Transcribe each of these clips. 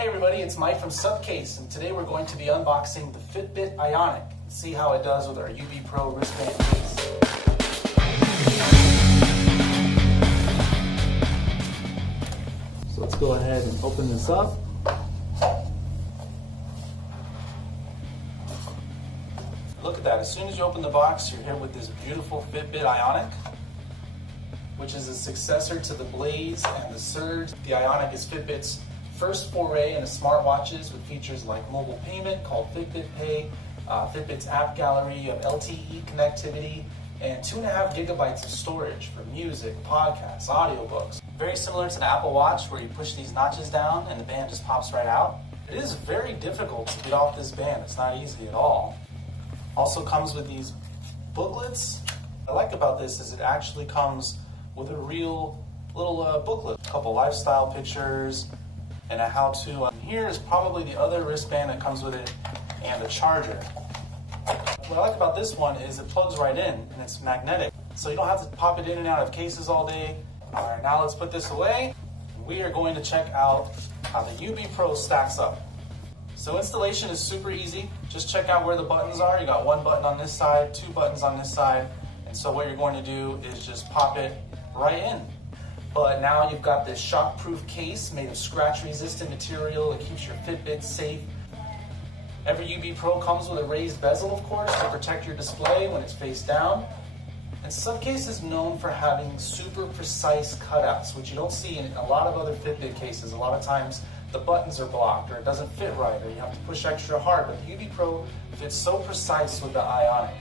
Hey everybody, it's Mike from Subcase, and today we're going to be unboxing the Fitbit Ionic. See how it does with our UB Pro wristband case. So let's go ahead and open this up. Look at that, as soon as you open the box, you're here with this beautiful Fitbit Ionic, which is a successor to the Blaze and the Surge. The Ionic is Fitbit's first foray into smartwatches with features like mobile payment called Fitbit Pay, Fitbit's app gallery of LTE connectivity, and 2.5 gigabytes of storage for music, podcasts, audiobooks. Very similar to the Apple Watch where you push these notches down and the band just pops right out. It is very difficult to get off this band. It's not easy at all. Also comes with these booklets. What I like about this is it actually comes with a real little booklet, a couple lifestyle pictures, and a how-to. Here is probably the other wristband that comes with it, and a charger. What I like about this one is it plugs right in, and it's magnetic, so you don't have to pop it in and out of cases all day. All right, now let's put this away. We are going to check out how the UB Pro stacks up. So installation is super easy. Just check out where the buttons are. You got one button on this side, two buttons on this side, and so what you're going to do is just pop it right in. But now you've got this shock-proof case made of scratch-resistant material that keeps your Fitbit safe. Every UB Pro comes with a raised bezel, of course, to protect your display when it's face down. And Subcase is known for having super precise cutouts, which you don't see in a lot of other Fitbit cases. A lot of times the buttons are blocked, or it doesn't fit right, or you have to push extra hard. But the UB Pro fits so precise with the Ionic.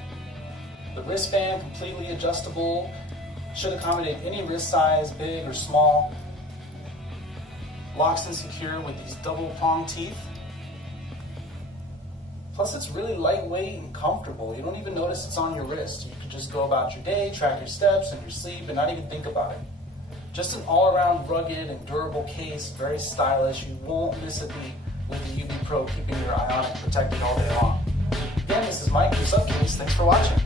The wristband, completely adjustable, should accommodate any wrist size, big or small. Locks and secure with these double prong teeth. Plus it's really lightweight and comfortable. You don't even notice it's on your wrist. You can just go about your day, track your steps and your sleep and not even think about it. Just an all-around rugged and durable case, very stylish. You won't miss a beat with the UB Pro, keeping your Ionic protected all day long. Again, this is Mike from Subcase. Thanks for watching.